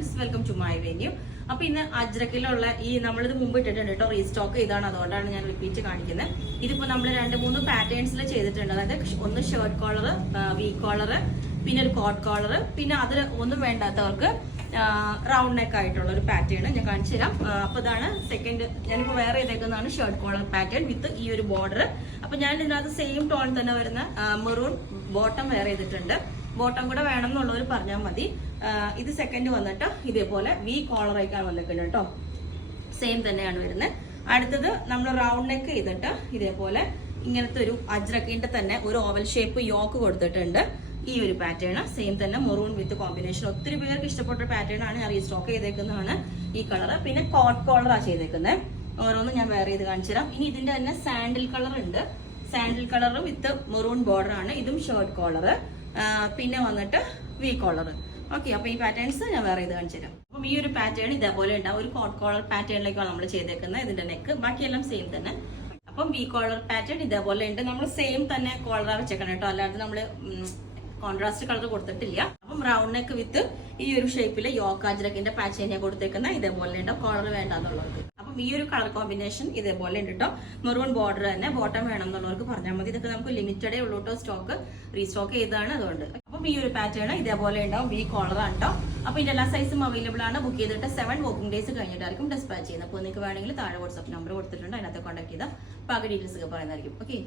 Friends, welcome to my venue. അപ്പൊ ഇന്ന് അജ്രക്കിലുള്ള ഈ നമ്മളിത് മുമ്പ് ഇട്ടിട്ടുണ്ട് കേട്ടോ, റീസ്റ്റോക്ക് ചെയ്താണ്, അതുകൊണ്ടാണ് ഞാൻ റിപ്പീറ്റ് കാണിക്കുന്നത്. ഇതിപ്പോ നമ്മൾ 2-3 പാറ്റേൺസിൽ ചെയ്തിട്ടുണ്ട്. അതായത് ഒന്ന് ഷർട്ട് കോളർ, വി കോളർ, പിന്നെ ഒരു കോട്ട് കോളർ, പിന്നെ അതിൽ ഒന്നും വേണ്ടാത്തവർക്ക് റൗണ്ട് നെക്ക് ആയിട്ടുള്ള ഒരു പാറ്റേൺ ഞാൻ കാണിച്ചു തരാം. അപ്പൊ ഇതാണ് സെക്കൻഡ്. ഞാനിപ്പോ വേറെ ചെയ്തേക്കുന്നതാണ് ഷർട്ട് കോളർ പാറ്റേൺ വിത്ത് ഈ ഒരു ബോർഡർ. അപ്പൊ ഞാൻ ഇതിനകത്ത് സെയിം ടോൺ തന്നെ വരുന്ന മെറൂൺ ബോട്ടം വേറെ ചെയ്തിട്ടുണ്ട്. ബോട്ടം കൂടെ വേണം എന്നുള്ളവർ പറഞ്ഞാൽ മതി. ഇത് സെക്കൻഡ് വന്നിട്ട് ഇതേപോലെ വി കോളറേക്കാണ് വന്നിരിക്കുന്നത് കേട്ടോ, സെയിം തന്നെയാണ് വരുന്നത്. അടുത്തത് നമ്മൾ റൗണ്ട് നെക്ക് ചെയ്തിട്ട് ഇതേപോലെ ഇങ്ങനത്തെ ഒരു അജ്രക്കിന്റെ തന്നെ ഒരു ഓവൽ ഷേപ്പ് യോക്ക് കൊടുത്തിട്ടുണ്ട്. ഈ ഒരു പാറ്റേൺ സെയിം തന്നെ മെറൂൺ വിത്ത് കോമ്പിനേഷൻ. ഒത്തിരി പേർക്ക് ഇഷ്ടപ്പെട്ട പാറ്റേൺ ആണ്. ഞാൻ റീസ്റ്റോക്ക് ചെയ്തേക്കുന്നതാണ് ഈ കളർ. പിന്നെ കോട്ട് കോളറാണ് ചെയ്തേക്കുന്നത്. ഓരോന്നും ഞാൻ വേറെ ചെയ്ത് കാണിച്ചു തരാം. ഇനി ഇതിന്റെ തന്നെ സാൻഡിൽ കളർ ഉണ്ട്. സാൻഡിൽ കളർ വിത്ത് മെറൂൺ ബോർഡർ ആണ്. ഇതും ഷർട്ട് കോളർ, പിന്നെ വന്നിട്ട് വി കോളർ. ഓക്കെ, അപ്പൊ ഈ പാറ്റേൺസ് ഞാൻ വേറെ ചെയ്ത് കാണിച്ചു തരാം. അപ്പം ഈ ഒരു പാറ്റേൺ ഇതേപോലെ ഉണ്ടാവും. ഒരു കോട്ട് കോളർ പാറ്റേണിലേക്കാണ് നമ്മൾ ചെയ്തേക്കുന്നത്. ഇതിന്റെ നെക്ക് ബാക്കിയെല്ലാം സെയിം തന്നെ. അപ്പം വി കോളർ പാറ്റേൺ ഇതേപോലെ ഉണ്ട്. നമ്മൾ സെയിം തന്നെ കോളറാ വെച്ചേക്കണം കേട്ടോ, അല്ലാതെ നമ്മള് കോൺട്രാസ്റ്റ് കളർ കൊടുത്തിട്ടില്ല. അപ്പം റൗണ്ട് നെക്ക് വിത്ത് ഈ ഒരു ഷേപ്പില് യോക്കാജ്രക്കിന്റെ പാറ്റേൺ കൊടുത്തേക്കുന്ന ഇതേപോലെ ഉണ്ടോ, കോളർ വേണ്ടെന്നുള്ളവർക്ക്. അപ്പം ഈ ഒരു കളർ കോമ്പിനേഷൻ ഇതേപോലെ ഉണ്ട് കേട്ടോ. മെറൂൺ ബോർഡർ തന്നെ, ബോട്ടം വേണം എന്നുള്ളവർക്ക് പറഞ്ഞാൽ മതി. ഇതൊക്കെ നമുക്ക് ലിമിറ്റഡേ ഉള്ളൂ കേട്ടോ, സ്റ്റോക്ക് റീസ്റ്റോക്ക് ചെയ്താണ്, അതുകൊണ്ട്. അപ്പം ഈ ഒരു പാറ്റേൺ ഇതേപോലെ ഉണ്ടാവും. വി കോളർ ആണ് കേട്ടോ. അപ്പൊ ഇതിന്റെ എല്ലാ സൈസും അവൈലബിൾ ആണ്. ബുക്ക് ചെയ്തിട്ട് 7 വർക്കിംഗ് ഡേയ്സ് കഴിഞ്ഞിട്ടായിരിക്കും ഡിസ്പാച്ച് ചെയ്യുന്നത്. അപ്പോൾ നിങ്ങൾക്ക് വേണമെങ്കിൽ താഴെ വാട്സ്ആപ്പ് നമ്പർ കൊടുത്തിട്ടുണ്ട്, അതിനകത്ത് കോൺടാക്ട് ചെയ്താൽ ബാക്കി ഡീറ്റെയിൽസ് ഒക്കെ പറയുന്നതായിരിക്കും. ഓക്കെ.